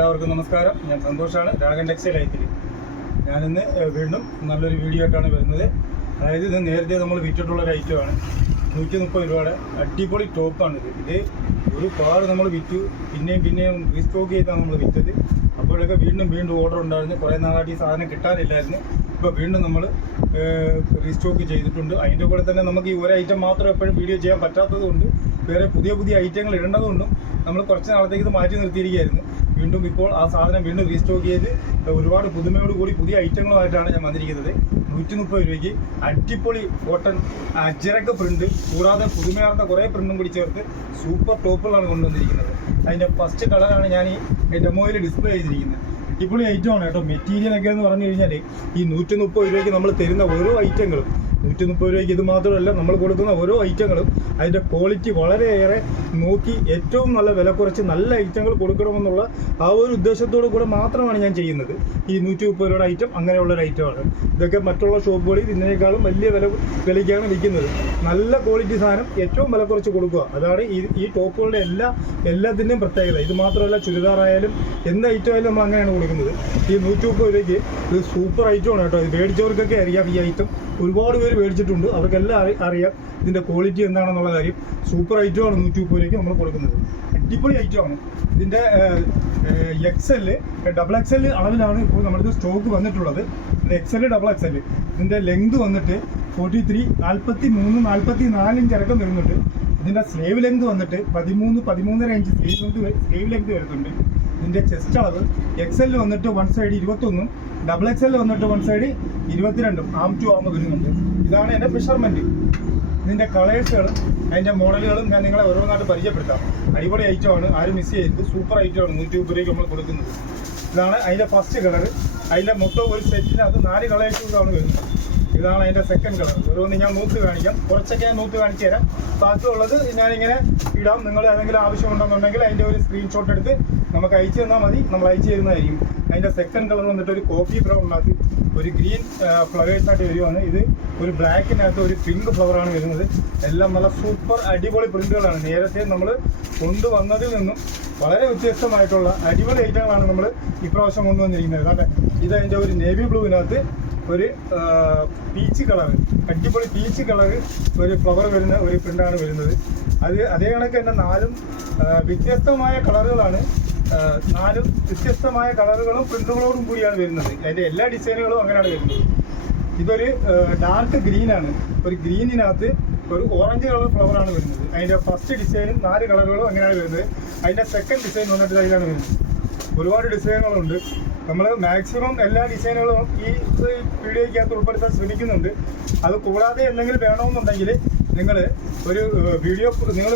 എല്ലാവർക്കും നമസ്കാരം. ഞാൻ സന്തോഷാണ്, രാഗൻ ടെക്സ്റ്റൈൽ ഐറ്റിൽ. ഞാനിന്ന് വീണ്ടും നല്ലൊരു വീഡിയോ ആയിട്ടാണ് വരുന്നത്. അതായത് ഇത് നേരത്തെ നമ്മൾ വിറ്റിട്ടുള്ളൊരു ഐറ്റമാണ്. 130 രൂപയുടെ അടിപൊളി ടോപ്പാണിത്. ഇത് ഒരുപാട് നമ്മൾ വിറ്റു, പിന്നെയും റീസ്റ്റോക്ക് ചെയ്താണ് നമ്മൾ വിറ്റത്. അപ്പോഴൊക്കെ വീണ്ടും ഓർഡർ ഉണ്ടായിരുന്നു. കുറേ നാളായിട്ട് ഈ സാധനം കിട്ടാനില്ലായിരുന്നു. ഇപ്പോൾ വീണ്ടും നമ്മൾ റീസ്റ്റോക്ക് ചെയ്തിട്ടുണ്ട്. അതിൻ്റെ കൂടെ തന്നെ നമുക്ക് ഈ ഒരു ഐറ്റം മാത്രം എപ്പോഴും വീഡിയോ ചെയ്യാൻ പറ്റാത്തതുകൊണ്ട് വേറെ പുതിയ ഐറ്റങ്ങൾ ഇടേണ്ടതുകൊണ്ടും നമ്മൾ കുറച്ച് നാളത്തേക്ക് ഇത് മാറ്റി നിർത്തിയിരിക്കുകയായിരുന്നു. വീണ്ടും ഇപ്പോൾ ആ സാധനം വീണ്ടും റീസ്റ്റോക്ക് ചെയ്ത് ഒരുപാട് പുതുമയോടുകൂടി പുതിയ ഐറ്റങ്ങളുമായിട്ടാണ് ഞാൻ വന്നിരിക്കുന്നത്. 130 രൂപയ്ക്ക് അടിപൊളി കോട്ടൺ അജരക്ക് പ്രിന്റ്, കൂടാതെ പുതുമയാർന്ന കുറേ പ്രിന്റും കൂടി ചേർത്ത് സൂപ്പർ ടോപ്പുകളാണ് കൊണ്ടുവന്നിരിക്കുന്നത്. അതിൻ്റെ ഫസ്റ്റ് കളറാണ് ഞാൻ ഈ ഡെമോയിൽ ഡിസ്പ്ലേ ചെയ്തിരിക്കുന്നത്. അടിപൊളി ഐറ്റമാണ് കേട്ടോ. മെറ്റീരിയലൊക്കെ എന്ന് പറഞ്ഞു കഴിഞ്ഞാൽ ഈ 130 രൂപയ്ക്ക് നമ്മൾ തരുന്ന ഓരോ ഐറ്റങ്ങളും, 130 രൂപയ്ക്ക് ഇത് മാത്രമല്ല, നമ്മൾ കൊടുക്കുന്ന ഓരോ ഐറ്റങ്ങളും അതിൻ്റെ ക്വാളിറ്റി വളരെയേറെ നോക്കി ഏറ്റവും നല്ല വില കുറച്ച് നല്ല ഐറ്റങ്ങൾ കൊടുക്കണമെന്നുള്ള ആ ഒരു ഉദ്ദേശത്തോടു കൂടെ മാത്രമാണ് ഞാൻ ചെയ്യുന്നത്. ഈ 130 രൂപയുടെ ഐറ്റം അങ്ങനെയുള്ളൊരു ഐറ്റമാണ്. ഇതൊക്കെ മറ്റുള്ള ഷോപ്പുകളിൽ ഇതിനേക്കാളും വലിയ വിലയ്ക്കാണ് വിൽക്കുന്നത്. നല്ല ക്വാളിറ്റി സാധനം ഏറ്റവും വില കുറച്ച് കൊടുക്കുക, അതാണ് ഈ ടോപ്പുകളുടെ എല്ലാത്തിൻ്റെയും പ്രത്യേകത. ഇത് മാത്രമല്ല, ചുരിദാറായാലും എന്ത് ഐറ്റം ആയാലും നമ്മൾ അങ്ങനെയാണ് കൊടുക്കുന്നത്. ഈ 130 രൂപയ്ക്ക് ഇത് സൂപ്പർ ഐറ്റമാണ് കേട്ടോ. ഇത് മേടിച്ചവർക്കൊക്കെ അറിയാം ഈ ഐറ്റം. ഒരുപാട് പേര് മേടിച്ചിട്ടുണ്ട്, അവർക്കെല്ലാം അറിയാം ഇതിൻ്റെ ക്വാളിറ്റി എന്താണെന്നുള്ള കാര്യം. സൂപ്പർ ഐറ്റമാണ് 130 രൂപയ്ക്ക് നമ്മൾ കൊടുക്കുന്നത്. അടിപൊളി ഐറ്റമാണ്. ഇതിൻ്റെ XL, XXL അളവിലാണ് ഇപ്പോൾ നമ്മുടെ സ്റ്റോക്ക് വന്നിട്ടുള്ളത്. XL, XXL. ഇതിൻ്റെ ലെങ്ത് വന്നിട്ട് 43, 43, 44 ഇഞ്ച് ഇറക്കം വരുന്നുണ്ട്. ഇതിൻ്റെ സ്ലീവ് ലെങ്ത് വന്നിട്ട് 13, 13.5 ഇഞ്ച് സ്ലീവ് ലെങ്ത് വരുന്നുണ്ട്. ഇതിൻ്റെ ചെസ്റ്റ് അളവ് XL വന്നിട്ട് വൺ സൈഡ് 21, XXL വന്നിട്ട് വൺ സൈഡ് 22, ആം ടു ആം വരുന്നുണ്ട്. ഇതാണ് എൻ്റെ മെഷർമെൻറ്റ്. ഇതിൻ്റെ കളേഴ്സുകളും അതിൻ്റെ മോഡലുകളും ഞാൻ നിങ്ങളെ ഓരോന്നായിട്ട് പരിചയപ്പെടുത്താം. അടിപൊളി ഐറ്റമാണ്, ആരും മിസ് ചെയ്യരുത്. സൂപ്പർ ഐറ്റമാണ് 130 രൂപയ്ക്ക് നമ്മൾ കൊടുക്കുന്നത്. ഇതാണ് അതിൻ്റെ ഫസ്റ്റ് കളർ. അതിൻ്റെ മൊത്തം ഒരു സെറ്റിനകത്ത് 4 കളേഴ്സുകളാണ് വരുന്നത്. ഇതാണ് അതിൻ്റെ സെക്കൻഡ് കളർ. ഓരോന്ന് ഞാൻ നോക്ക് കാണിക്കാം. കുറച്ചൊക്കെ ഞാൻ നോക്ക് കാണിച്ചു തരാം. ബാക്കിയുള്ളത് ഞാനിങ്ങനെ ഇടാം. നിങ്ങൾ ഏതെങ്കിലും ആവശ്യമുണ്ടെന്നുണ്ടെങ്കിൽ അതിൻ്റെ ഒരു സ്ക്രീൻഷോട്ട് എടുത്ത് നമുക്ക് അയച്ചു തന്നാൽ മതി, നമ്മൾ അയച്ചു തരുന്നതായിരിക്കും. അതിൻ്റെ സെക്കൻഡ് കളർ വന്നിട്ട് ഒരു കോഫി ബ്രൗണിനകത്ത് ഒരു ഗ്രീൻ ഫ്ലവേഴ്സായിട്ട് വരുവാണ്. ഇത് ഒരു ബ്ലാക്കിനകത്ത് ഒരു പിങ്ക് ഫ്ലവറാണ് വരുന്നത്. എല്ലാം നല്ല സൂപ്പർ അടിപൊളി പ്രിന്റുകളാണ്. നേരത്തെ നമ്മൾ കൊണ്ടുവന്നതിൽ നിന്നും വളരെ വ്യത്യസ്തമായിട്ടുള്ള അടിപൊളി ഐറ്റങ്ങളാണ് നമ്മൾ ഇപ്രാവശ്യം കൊണ്ടുവന്നിരിക്കുന്നത്. കാരണം ഇത് അതിൻ്റെ ഒരു നേവി ബ്ലൂവിനകത്ത് ഒരു പീച്ച് കളർ, അടിപൊളി പീച്ച് കളർ ഒരു ഫ്ലവർ വരുന്ന ഒരു പ്രിൻ്റാണ് വരുന്നത്. അതേ കണക്ക് തന്നെ 4 വ്യത്യസ്തമായ കളറുകളാണ്. 4 വ്യത്യസ്തമായ കളറുകളും പ്രിന്റുകളോടും കൂടിയാണ് വരുന്നത്. അതിൻ്റെ എല്ലാ ഡിസൈനുകളും അങ്ങനെയാണ് വരുന്നത്. ഇതൊരു ഡാർക്ക് ഗ്രീനാണ്. ഒരു ഗ്രീനിനകത്ത് ഒരു ഓറഞ്ച് കളർ ഫ്ലവറാണ് വരുന്നത്. അതിൻ്റെ ഫസ്റ്റ് ഡിസൈനും 4 കളറുകളും അങ്ങനെയാണ് വരുന്നത്. അതിൻ്റെ സെക്കൻഡ് ഡിസൈൻ വന്നിട്ട് അതിലാണ് വരുന്നത്. ഒരുപാട് ഡിസൈനുകളുണ്ട്. നമ്മൾ മാക്സിമം എല്ലാ ഡിസൈനുകളും ഈ വീഡിയോയ്ക്കകത്ത് ഉൾപ്പെടുത്താൻ ശ്രമിക്കുന്നുണ്ട്. അത് കൂടാതെ എന്തെങ്കിലും വേണമെന്നുണ്ടെങ്കിൽ നിങ്ങൾ ഒരു വീഡിയോ നിങ്ങൾ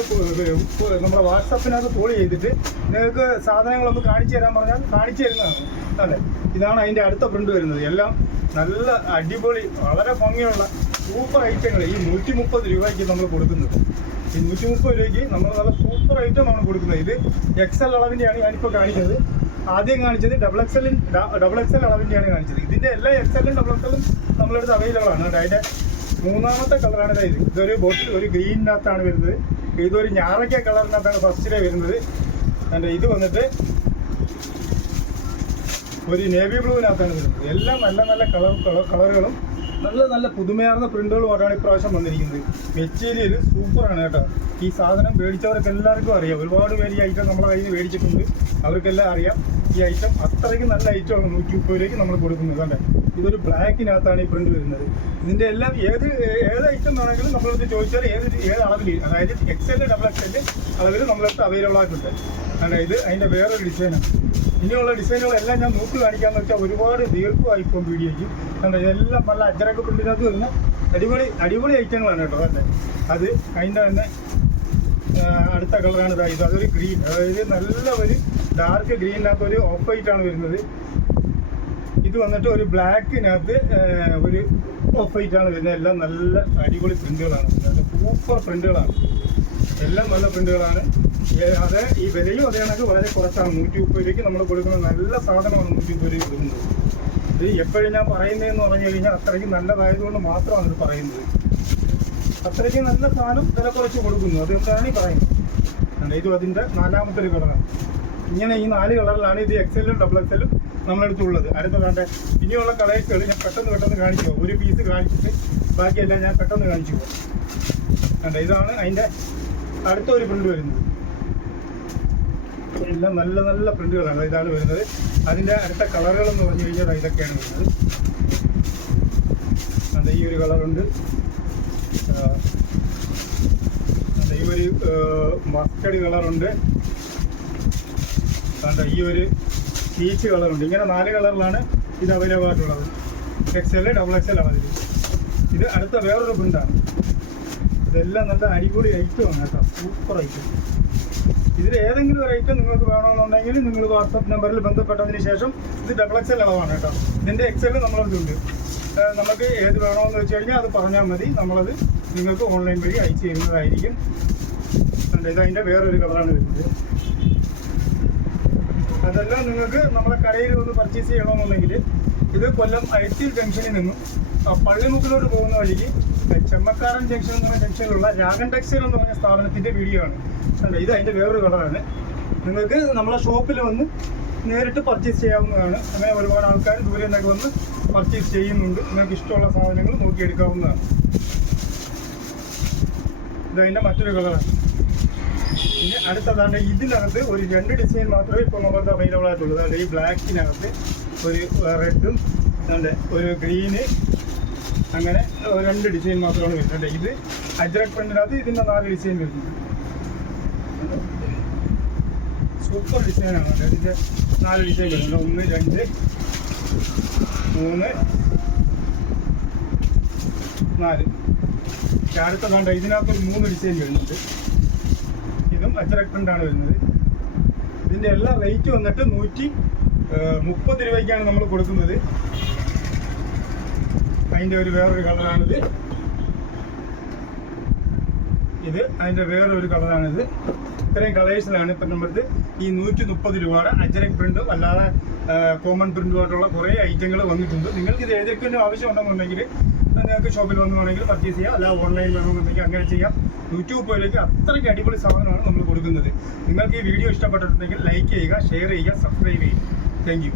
നമ്മുടെ വാട്സപ്പിനകത്ത് കോൾ ചെയ്തിട്ട് നിങ്ങൾക്ക് സാധനങ്ങളൊന്ന് കാണിച്ചു തരാൻ പറഞ്ഞാൽ കാണിച്ചു തരുന്നതാണ്. അതെ, ഇതാണ് അതിൻ്റെ അടുത്ത പ്രിൻ്റ് വരുന്നത്. എല്ലാം നല്ല അടിപൊളി വളരെ ഭംഗിയുള്ള സൂപ്പർ ഐറ്റങ്ങൾ ഈ 130 രൂപയ്ക്ക് നമ്മൾ കൊടുക്കുന്നത്. ഈ 130 രൂപയ്ക്ക് നമ്മൾ നല്ല സൂപ്പർ ഐറ്റമാണ് കൊടുക്കുന്നത്. ഇത് XL അളവിൻ്റെയാണ് ഞാനിപ്പോൾ കാണിച്ചത്. ആദ്യം കാണിച്ചത് XXL അളവിൻ്റെയാണ് കാണിച്ചത്. ഇതിൻ്റെ എല്ലാ XL-ഉം XXL-ഉം നമ്മളെടുത്ത് അവൈലബിൾ ആണ്. അതിൻ്റെ മൂന്നാമത്തെ കളറാണ് ഇത്. ഇതൊരു ബോട്ടിൽ ഒരു ഗ്രീനിനകത്താണ് വരുന്നത്. ഇതൊരു ഞാറയ്ക്ക കളറിനകത്താണ് ഫസ്റ്റിലെ വരുന്നത്. അതിൻ്റെ ഇത് വന്നിട്ട് ഒരു നേവി ബ്ലൂവിനകത്താണ് വരുന്നത്. എല്ലാം നല്ല കളറുകളും നല്ല പുതുമയാർന്ന പ്രിന്റുകളുമായിട്ടാണ് ഇപ്രാവശ്യം വന്നിരിക്കുന്നത്. മെറ്റീരിയൽ സൂപ്പറാണ് കേട്ടോ. ഈ സാധനം മേടിച്ചവർക്ക് എല്ലാവർക്കും അറിയാം. ഒരുപാട് പേര് ഈ ഐറ്റം നമ്മളെ കയ്യിൽ നിന്ന് മേടിച്ചിട്ടുണ്ട്, അവർക്കെല്ലാം അറിയാം. ഈ ഐറ്റം അത്രയ്ക്ക് നല്ല ഐറ്റമാണ് 130 രൂപയ്ക്ക് നമ്മൾ കൊടുക്കുന്നത്. അല്ലേ, ഇതൊരു ബ്ലാക്കിനകത്താണ് ഈ പ്രിന്റ് വരുന്നത്. ഇതിൻ്റെ എല്ലാം ഏത് ഐറ്റം ആണെങ്കിലും നമ്മളടുത്ത് ചോദിച്ചാൽ ഏത് അളവിൽ, അതായത് XL, XXL അളവിൽ നമ്മളടുത്ത് അവൈലബിൾ ആയിട്ടുണ്ട്. അല്ല, ഇത് അതിൻ്റെ വേറൊരു ഡിസൈനാണ്. ഇനിയുള്ള ഡിസൈനുകളെല്ലാം ഞാൻ നോക്കി കാണിക്കാമെന്ന് വെച്ചാൽ ഒരുപാട് ദീർഘമായി ഇപ്പം വീഡിയോയ്ക്ക്. കണ്ടോ, ഇതെല്ലാം നല്ല അജരക്ക് പ്രിന്റിനകത്ത് വരുന്ന അടിപൊളി ഐറ്റങ്ങളാണ് കേട്ടോ. അല്ലേ, അത് അതിൻ്റെ തന്നെ അടുത്ത കളറാണ് ഇത്. അതൊരു ഗ്രീൻ, അതായത് നല്ല ഒരു ഡാർക്ക് ഗ്രീനിനകത്ത് ഒരു ഓഫ് വൈറ്റാണ് വരുന്നത്. ഇത് വന്നിട്ട് ഒരു ബ്ലാക്കിനകത്ത് ഒരു ഓഫ് വൈറ്റാണ് വരുന്നത്. എല്ലാം നല്ല അടിപൊളി പ്രിന്റുകളാണ്, സൂപ്പർ പ്രിന്റുകളാണ്. എല്ലാം നല്ല പ്രിന്റുകളാണ്. അത് ഈ വിലയും അതേ കണക്ക് വളരെ കുറച്ചാണ്. 130 രൂപയ്ക്ക് നമ്മൾ കൊടുക്കുന്നത് നല്ല സാധനമാണ്. 130 രൂപയ്ക്ക് കൊടുക്കുന്നത്. ഇത് എപ്പോഴും ഞാൻ പറയുന്നതെന്ന് പറഞ്ഞു കഴിഞ്ഞാൽ അത്രയ്ക്ക് നല്ലതായതുകൊണ്ട് മാത്രമാണ് ഇത് പറയുന്നത്. അത്രയ്ക്ക് നല്ല സാധനം വില കുറച്ച് കൊടുക്കുന്നു, അതുകൊണ്ടാണ് ഈ പറയുന്നത്. ഇതും അതിൻ്റെ 4-മത്തെ ഒരു കളറാണ്. ഇങ്ങനെ ഈ 4 കളറിലാണ് ഇത് എക്സെല്ലും ഡബിൾ എക്സെല്ലും നമ്മളെടുത്തുള്ളത്. അടുത്തതാണ്ട് ഇനിയുള്ള കളേഴ്സുകൾ ഞാൻ പെട്ടെന്ന് കാണിച്ചു പോകും. ഒരു പീസ് കാണിച്ചിട്ട് ബാക്കിയെല്ലാം ഞാൻ പെട്ടെന്ന് കാണിച്ചു പോകും. കണ്ട ഇതാണ് അതിൻ്റെ അടുത്ത ഒരു പ്രിന്റ് വരുന്നത്. എല്ലാം നല്ല നല്ല പ്രിന്റുകളാണ് ഇതാണ് വരുന്നത്. അതിൻ്റെ അടുത്ത കളറുകളെന്ന് പറഞ്ഞു കഴിഞ്ഞാൽ ഇതൊക്കെയാണ് വരുന്നത്. കണ്ട ഈ ഒരു കളറുണ്ട്, ഈ ഒരു മസ്റ്റർഡ് കളറുണ്ട്, കണ്ട ഈ ഒരു പീച്ച് കളറുണ്ട്. ഇങ്ങനെ 4 കളറിലാണ് ഇത് അവൈലബിൾ ആയിട്ടുള്ളത്. Excel double excel available. ഇത് അടുത്ത വേറൊരു പ്രിൻ്റാണ്. ഇതെല്ലാം നല്ല അടിപൊളി ഐറ്റമാണ് കേട്ടോ, സൂപ്പർ ഐറ്റം. ഇതിൽ ഏതെങ്കിലും ഒരു ഐറ്റം നിങ്ങൾക്ക് വേണമെന്നുണ്ടെങ്കിൽ നിങ്ങൾ വാട്സപ്പ് നമ്പറിൽ ബന്ധപ്പെട്ടതിന് ശേഷം ഇത് ഡബിൾ എക്സെൽ അളവാണ് കേട്ടോ. ഇതിൻ്റെ എക്സെൽ നമ്മളടുത്തുണ്ട്. നമുക്ക് ഏത് വേണമെന്ന് വെച്ച് കഴിഞ്ഞാൽ അത് പറഞ്ഞാൽ മതി, നമ്മളത് നിങ്ങൾക്ക് ഓൺലൈൻ വഴി അയച്ചു തരുന്നതായിരിക്കും. ഇതതിൻ്റെ വേറൊരു കളറാണ് വരുന്നത്. അതെല്ലാം നിങ്ങൾക്ക് നമ്മുടെ കടയിൽ വന്ന് പർച്ചേസ് ചെയ്യണമെന്നുണ്ടെങ്കിൽ ഇത് കൊല്ലം ഐറ്റിൽ ജംഗ്ഷനിൽ നിന്നും പള്ളിമുക്കിലോട്ട് പോകുന്ന വഴിക്ക് ചെമ്മക്കാരൻ ജംഗ്ഷൻ എന്ന ജംഗ്ഷനിലുള്ള രാഗൻ ടെക്സ്റ്റൈൽ എന്ന് പറഞ്ഞ സ്ഥാപനത്തിൻ്റെ വീഡിയോ ആണ്. ഇത് അതിൻ്റെ വേറൊരു കളറാണ്. നിങ്ങൾക്ക് നമ്മളെ ഷോപ്പിൽ വന്ന് നേരിട്ട് പർച്ചേസ് ചെയ്യാവുന്നതാണ്. അങ്ങനെ ഒരുപാട് ആൾക്കാർ ദൂരെ നിന്നൊക്കെ വന്ന് പർച്ചേസ് ചെയ്യുന്നുണ്ട്. നിങ്ങൾക്ക് ഇഷ്ടമുള്ള സാധനങ്ങൾ നോക്കിയെടുക്കാവുന്നതാണ്. ഇതതിൻ്റെ മറ്റൊരു കളറാണ്. ഇനി അടുത്തതാണ്ട് ഇതിനകത്ത് ഒരു 2 ഡിസൈൻ മാത്രമേ ഇപ്പോൾ നമുക്ക് അവൈലബിൾ ആയിട്ടുള്ളൂ. അതായത് ഈ ബ്ലാക്കിനകത്ത് ഒരു റെഡും ഒരു ഗ്രീന്, അങ്ങനെ 2 ഡിസൈൻ മാത്രമാണ് വരുന്നത്. ഇത് അജ്രക് പ്രിന്റിനകത്ത് ഇതിൻ്റെ 4 ഡിസൈൻ വരുന്നത്. സൂപ്പർ ഡിസൈനാണ്. ഇതിൻ്റെ 4 ഡിസൈൻ വരുന്നുണ്ട്. 1, 2, 3, 4. അടുത്തതാണ്ട് ഇതിനകത്തൊരു 3 ഡിസൈൻ വരുന്നുണ്ട്. ഇതും അജ്രക് പ്രിന്റാണ് വരുന്നത്. ഇതിൻ്റെ എല്ലാ റേറ്റ് വന്നിട്ട് 130 രൂപയ്ക്കാണ് നമ്മൾ കൊടുക്കുന്നത്. അതിൻ്റെ ഒരു വേറൊരു കളറാണിത്. ഇത് അതിൻ്റെ വേറൊരു കളറാണിത്. ഇത്രയും കളേഴ്സിലാണ് ഇപ്പം നമ്മുടെ ഈ 130 രൂപയുടെ അജ്രക് പ്രിന്റും അല്ലാതെ കോമൺ പ്രിന്റുമായിട്ടുള്ള കുറേ ഐറ്റങ്ങൾ വന്നിട്ടുണ്ട്. നിങ്ങൾക്ക് ഇത് ഏതൊക്കെ ആവശ്യമുണ്ടെന്നുണ്ടെങ്കിൽ നിങ്ങൾക്ക് ഷോപ്പിൽ വന്ന് വേണമെങ്കിൽ പർച്ചേസ് ചെയ്യാം, അല്ല ഓൺലൈൻ വേണമെന്നുണ്ടെങ്കിൽ അങ്ങനെ ചെയ്യാം. 130 രൂപയ്ക്ക് അത്രയ്ക്ക് അടിപൊളി സാധനമാണ് നമ്മൾ കൊടുക്കുന്നത്. നിങ്ങൾക്ക് ഈ വീഡിയോ ഇഷ്ടപ്പെട്ടിട്ടുണ്ടെങ്കിൽ ലൈക്ക് ചെയ്യുക, ഷെയർ ചെയ്യുക, സബ്സ്ക്രൈബ് ചെയ്യുക. Thank you.